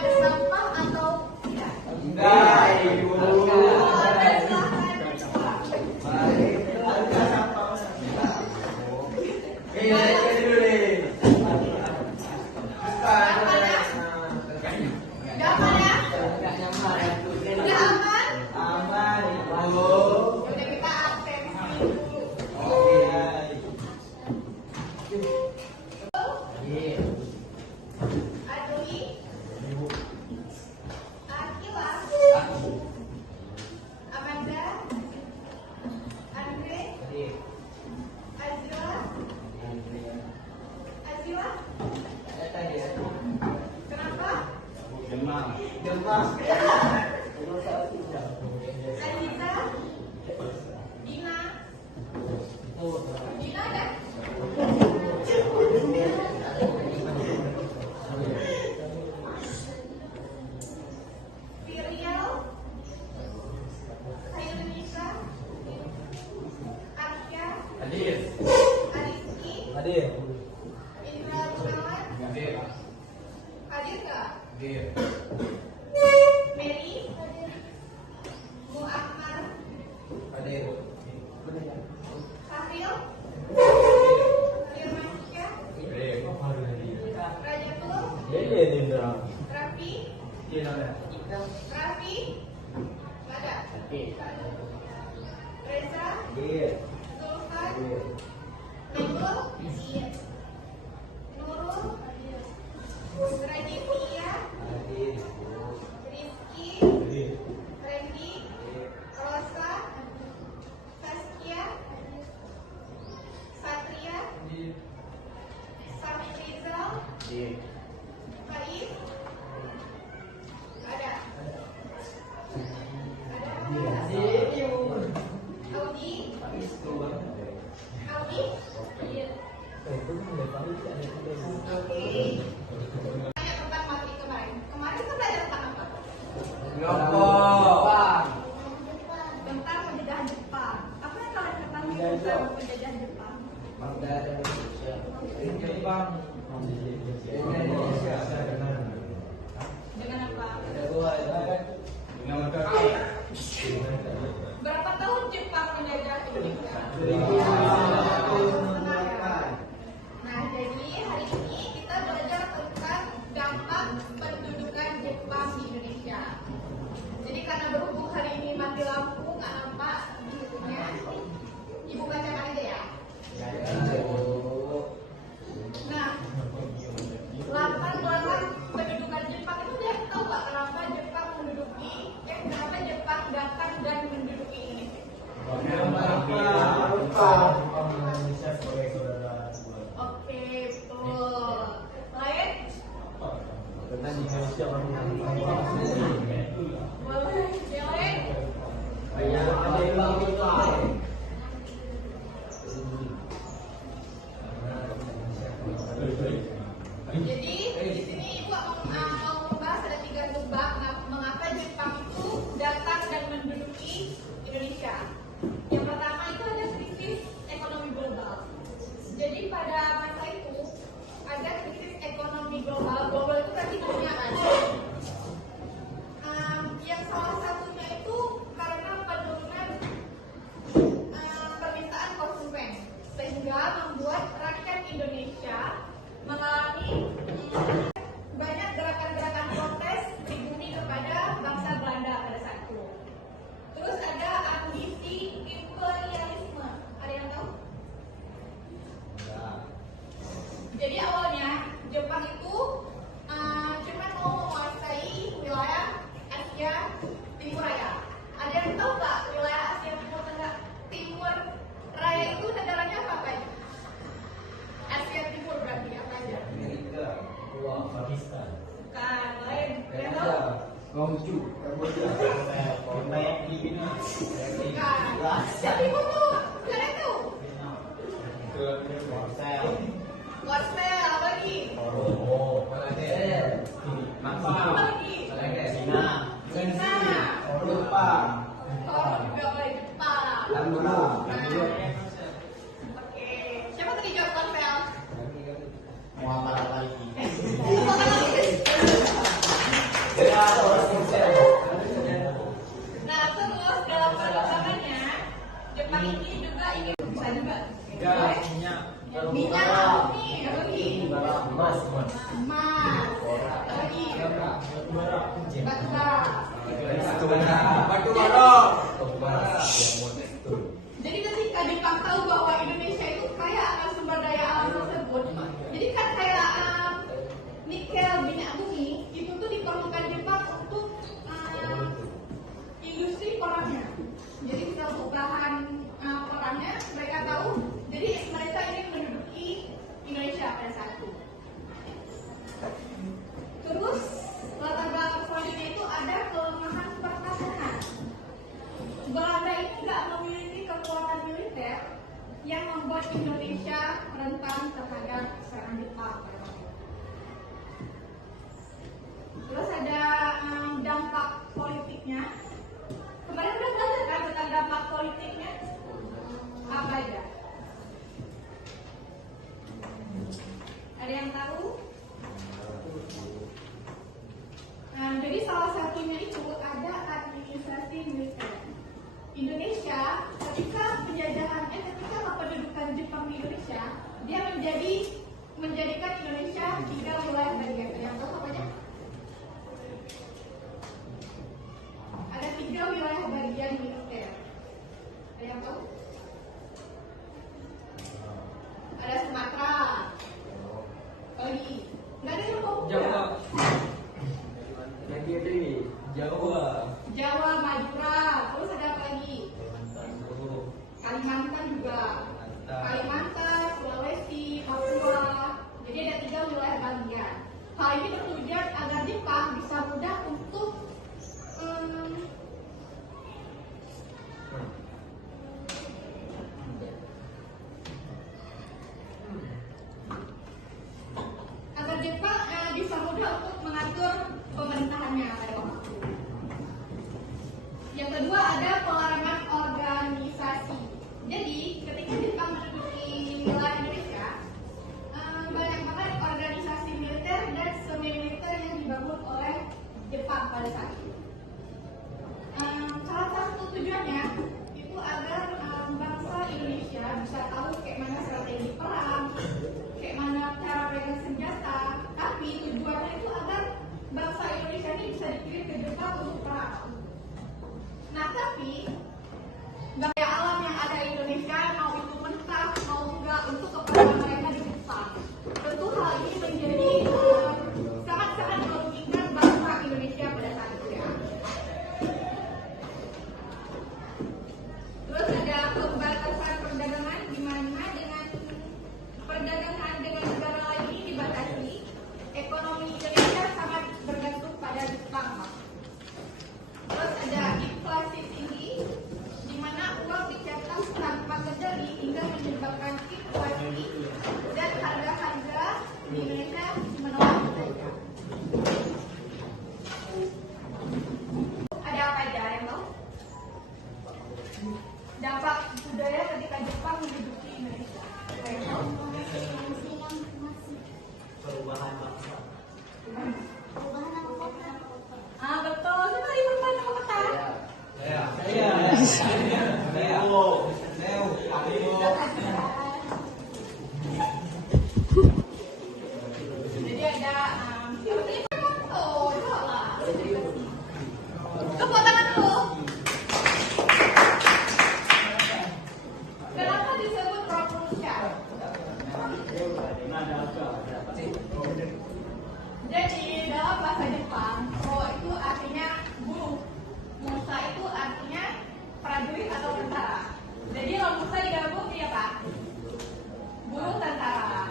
ada sampah atau tidak? Enggak, Ibu. Boleh, silahkan coba. Ada sampah. Ini dulu nih. Udah aman ya? Udah aman? Aman, Ibu. Udah kita absensi dulu. Oke. Adli, Akila, Amanda, Andre, Azila, Azila. Kenapa? Demam. Aliza, Dina, Dina ada? Virial, Hairunisa, Arya, Hadir. Ariski, Hadir. Indra Gunawan, Hadir. hadir nggak? Hadir. Mary, Muammar, Hadir. Fahril, Firmansyah, Rajatul, Raffi, Raffi, nggak ada. Reza, Zulfan, Nurul, Nurul, Raditya, Rizky, Randy, Rosa, Saskia, Satria, Safrizal, Faiz, ada. Audi, Audi, oke. Tanya tentang materi kemarin. Kemarin kita belajar tentang apa? Tentang penjajahan Jepang. Apa yang kalian ketahui tentang penjajahan Jepang? Dengan apa? Berapa tahun Jepang menjajah Indonesia? Nah, jadi hari ini kita belajar tentang dampak pendudukan Jepang di Indonesia. Jadi karena berhubung hari ini mati lampu, nggak nampak bukunya, Ibu bacakan aja ya. Nah, latar belakang pendudukan Jepang itu dia tahu nggak kenapa Jepang kenapa Jepang datang dan menduduki Indonesia? Oke, betul. Lain? Boleh. Yang lain? Jadi di sini Ibu mau membahas ada 3 sebab mengapa Jepang itu datang dan menduduki Indonesia. Yang pertama itu ada krisis ekonomi global. Jadi pada masa itu ada krisis ekonomi global. Global itu tadi dunia kan. Yang salah satunya itu karena penurunan permintaan konsumen, sehingga membuat rakyat Indonesia mengalami banyak gerakan-gerakan protes pribumi kepada bangsa Belanda pada saat itu. Terus ada ambisi imperialisme. Ada yang tahu? Jadi awalnya Jepang itu cuma mau menguasai wilayah Asia Timur Raya. Ada yang tahu nggak wilayah Asia Timur Raya itu negaranya apa aja? Asia Timur berarti apa aja? Pakistan. Bukan, lain. Yang tahu? Gongju. Bukan. Asia Timur tuh, kalian yang tahu? Korsel, apa lagi? Apa lagi? Cina. Jepang. Oh, juga boleh Jepang. Oke, siapa tadi jawab Korsel? Muhammad lagi. Batu bara. Batu bara. Jadi ketika Jepang tahu bahwa Indonesia itu kaya akan sumber daya alam tersebut, jadi kan kayak nikel, minyak bumi itu tuh diperlukan Jepang untuk industri porangnya. Jadi untuk bahan porangnya mereka tahu, jadi mereka ingin menduduki Indonesia pada saat itu. Terus latar belakang selanjutnya itu ada kelemahan pertahanan. Belanda itu nggak memiliki kekuatan militer yang membuat Indonesia rentan terhadap serangan Jepang. Terus ada dampak politiknya. Kemarin udah belajar kan tentang dampak politiknya? Apa aja? Ada yang tahu? Jadi salah satunya itu ada administrasi militer. Indonesia ketika kependudukan Jepang di Indonesia, dia menjadikan Indonesia 3 wilayah bagian. Yang tahu apa aja? Ada 3 wilayah bagian militer. Ada yang tahu? Ada Sumatera. Lagi. Nggak ada yang tahu? Jawa. Lagi ada Jawa. Jawa, Madura. Terus ada apa lagi? Kalimantan juga. Kalimantan, Sulawesi, Papua. Jadi ada 3 wilayah bagian. Hal ini bertujuan agar Jepang bisa mudah untuk mengatur pemerintahannya pada waktu itu. Yang kedua ada pelarangan organisasi. Jadi ketika Jepang menduduki wilayah Indonesia, banyak banget organisasi militer dan semi-militer yang dibangun oleh Jepang pada saat itu. Salah satu tujuannya itu agar bangsa Indonesia bisa tahu kayak mana strategi perang, kayak mana cara pegang senjata. Tapi tujuannya itu agar bangsa Indonesia ini bisa dikirim ke Jepang untuk perang. Nah tapi daya alam yang ada di Indonesia, mau itu mentah mau enggak, untuk keperluan mereka di Jepang. Tentu hal ini menjadi sangat-sangat merugikan bangsa Indonesia pada saat itu ya. Terus ada pembatasan perdagangan, di mana dengan perdagangan dengan negara lain ini dibatasi, ekonomi Indonesia sangat bergantung pada Jepang. Terus ada inflasi tinggi, di mana uang dicetak tanpa kendali hingga menyebabkan inflasi dan harga-harga di Indonesia menolak saja. Ada apa aja yang tahu? Dampak budaya ketika Jepang menduduki Indonesia. Perubahan bangsa. Betul. Itu tadi perubahan apa kata? Jadi ada tepuk tangan dulu. Kenapa disebut Romusha? Jadi dalam bahasa Jepang, Ro itu artinya buruh, Musa itu artinya prajurit atau tentara. Jadi Romusha digabung dia apa? Buruh tentara.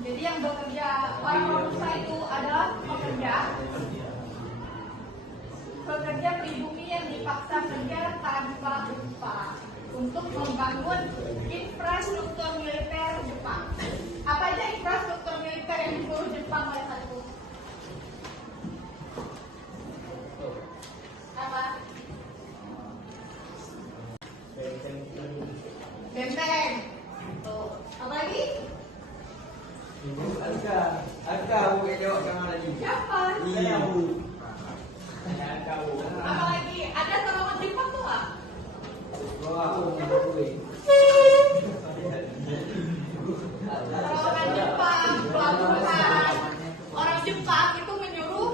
Jadi yang bekerja, orang Romusha itu adalah pekerja pribumi yang dipaksa kerja tanpa upah untuk membangun infrastruktur militer Jepang. Apa aja infrastruktur militer yang dibangun Jepang pada saat itu? Apa? Benteng. Tuh. Apa lagi? Agak bukan jawab kamu lagi. Siapa? Iya. Apa lagi? Ada terowongan Jepang tuh nggak? Terowongan Jepang, pelabuhan. Orang Jepang itu menyuruh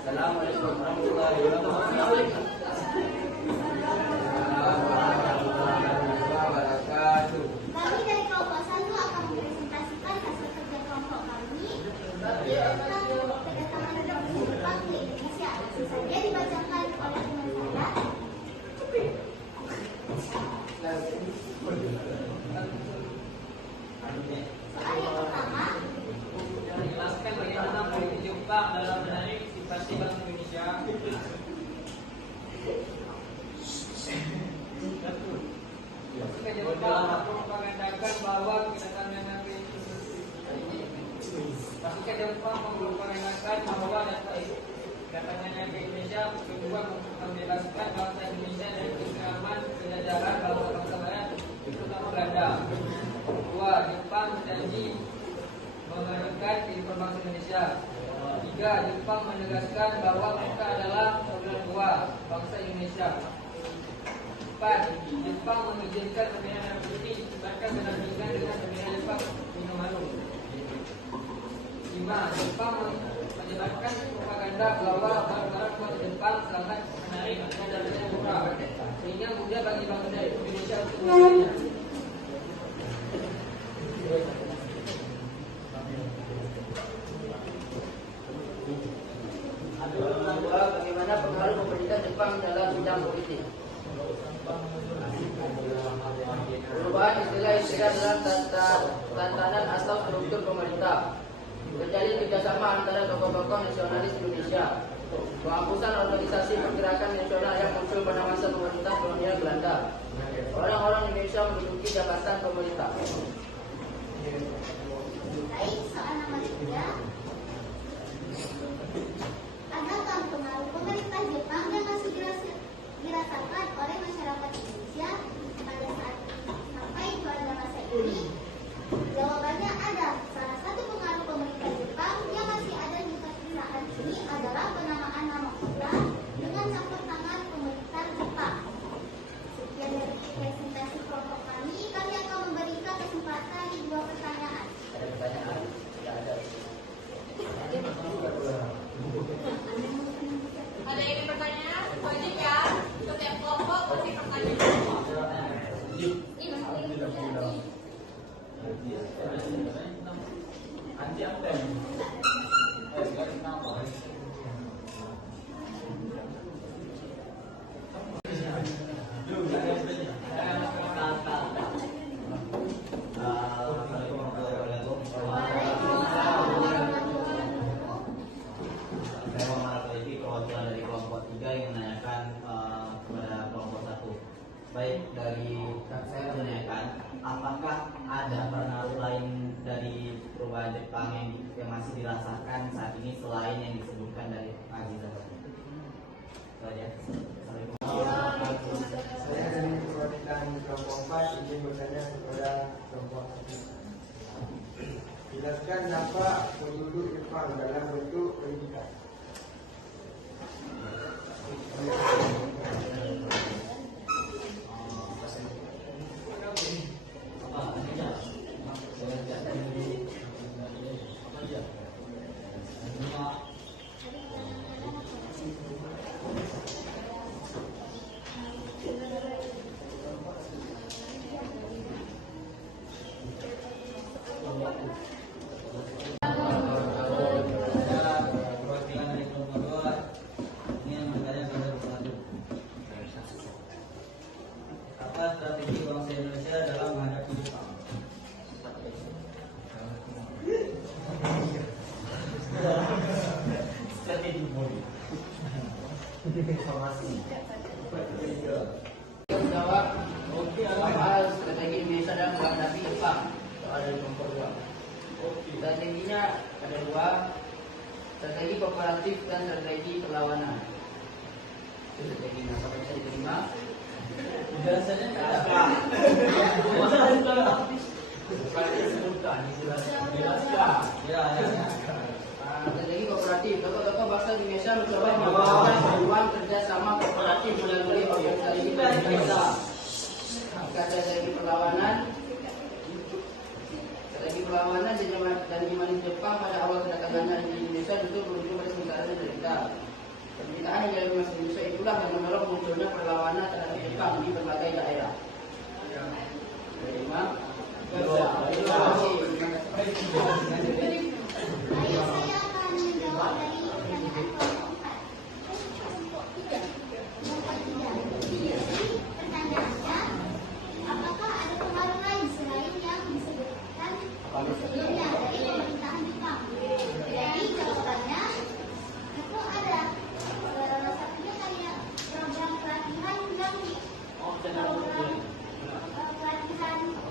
Assalamualaikum warahmatullahi wabarakatuh. Kami dari kelompok 1 akan mempresentasikan hasil kerja kelompok kami tentang kedatangan Jepang ke Indonesia. Langsung saja dibacakan oleh teman saya. Soal yang pertama, menjelaskan bagaimana politik Jepang dalam menarik simpati Bank Indonesia. Ketika Jepang mempropagandakan bahwa kedatangan Nabi Pasukan Jepang mempropagandakan bahwa kedatangannya ke Indonesia kedua untuk membebaskan bangsa Indonesia dari kegeraman penjajahan bangsa-bangsa barat terutama Belanda. Kedua, Jepang berjanji mengadakan kehidupan bangsa Indonesia. Tiga, Jepang menegaskan bahwa mereka adalah saudara dua bangsa Indonesia. Empat, Jepang mengizinkan pembinaan merah putih bahkan menandingkan dengan pembinaan Jepang minum malu. Lima, Jepang menyebarkan propaganda bahwa barang-barang buatan Jepang sangat menarik dan harganya murah sehingga mudah bagi bangsa Indonesia untuk membelinya. Bagaimana pengaruh pemerintahan Jepang dalam bidang politik? Perubahan istilah-istilah dalam tatanan atau struktur pemerintah. Terjadi kerjasama antara tokoh-tokoh nasionalis Indonesia. Penghapusan organisasi pergerakan nasional yang muncul pada masa pemerintah kolonial Belanda. Orang-orang Indonesia menduduki jabatan pemerintah. baik, soal nomor 3. Adakah pengaruh pemerintah Jepang yang masih dirasakan oleh masyarakat Indonesia pada saat sampai pada masa ini? Jawabannya ada. Salah satu pengaruh pemerintah Jepang yang masih ada di saat ini adalah penamaan nama kota dengan campur tangan pemerintah Jepang. Sekian dari presentasi kelompok kami akan memberikan kesempatan di 2 pertanyaan. Ada pertanyaan? Tidak ada. Baik, dari saya menanyakan, apakah ada pengaruh lain dari perubahan Jepang yang masih dirasakan saat ini selain yang disebutkan dari Aziza tadi? Itu aja. Assalamualaikum. Saya dari perwakilan kelompok 4 ingin bertanya kepada kelompok 1. Jelaskan apa penduduk Jepang dalam bentuk pendidikan. Perwakilan dari kelompok 2 ingin bertanya kepada Bapak. Apa strategi bangsa Indonesia dalam menghadapi Jepang? Strategi informasi. Menjawab soal strategi Indonesia dalam menghadapi Jepang. Soal dari kelompok 2. Strateginya ada 2, strategi kooperatif dan strategi perlawanan. Strategi apa bisa diterima? Penjelasannya apa? Ya. Strategi kooperatif. Tokoh-tokoh bangsa Indonesia mencoba melakukan peluang kerjasama kooperatif melalui organisasi Indonesia. Strategi perlawanan. Strategi perlawanan dan dimana Jepang pada awal kedatangannya di Indonesia itu berujung pada sementara Indonesia. Pemerintahan yang dilakukan oleh Indonesia itulah yang mendorong munculnya perlawanan terhadap Jepang di berbagai daerah. Terima kasih. Baik, saya akan menjawab dari pertanyaan kelompok 4. Kelompok 3. Jadi, pertanyaannya, apakah ada pengaruh lain selain yang disebutkan sebelumnya dari pemerintahan Jepang? Jadi, jawabannya itu ada. Salah satunya kayak program pelatihan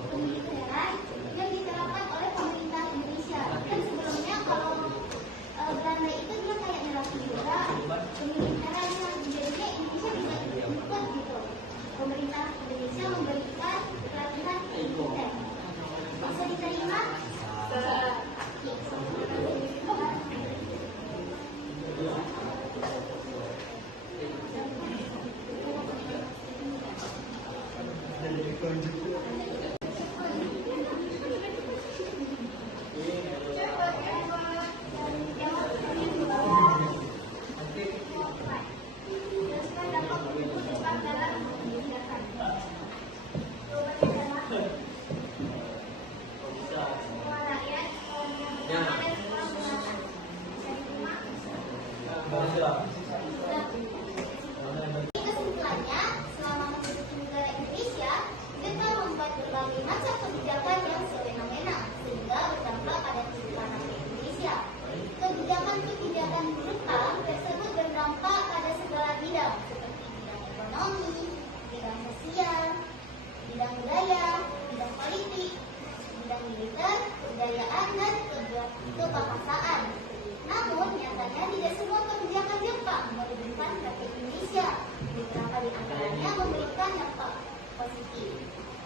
pemiliteran yang diterapkan oleh pemerintah Indonesia. Kan sebelumnya kalau Belanda itu dia kayak nerapin juga pemiliteran yang jadinya Indonesia juga ikut gitu. Pemerintah Indonesia memberikan pelatihan militer. Bisa diterima? Kesimpulannya, selama menduduki negara Indonesia, Jepang membuat berbagai macam kebijakan yang sewenang-wenang sehingga berdampak pada kehidupan rakyat Indonesia. Kebijakan Jepang tersebut berdampak pada segala bidang seperti bidang ekonomi, bidang sosial, bidang budaya, bidang politik, bidang militer, kebudayaan, dan kebahasaan. Namun, nyatanya tidak semua kebijakan Jepang merugikan rakyat Indonesia. Beberapa di antaranya memberikan dampak positif.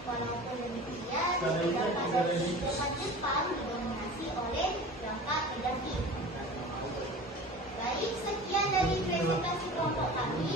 Walaupun demikian, beberapa dari kebijakan Jepang didominasi oleh dampak negatif. Baik, sekian dari presentasi kelompok kami.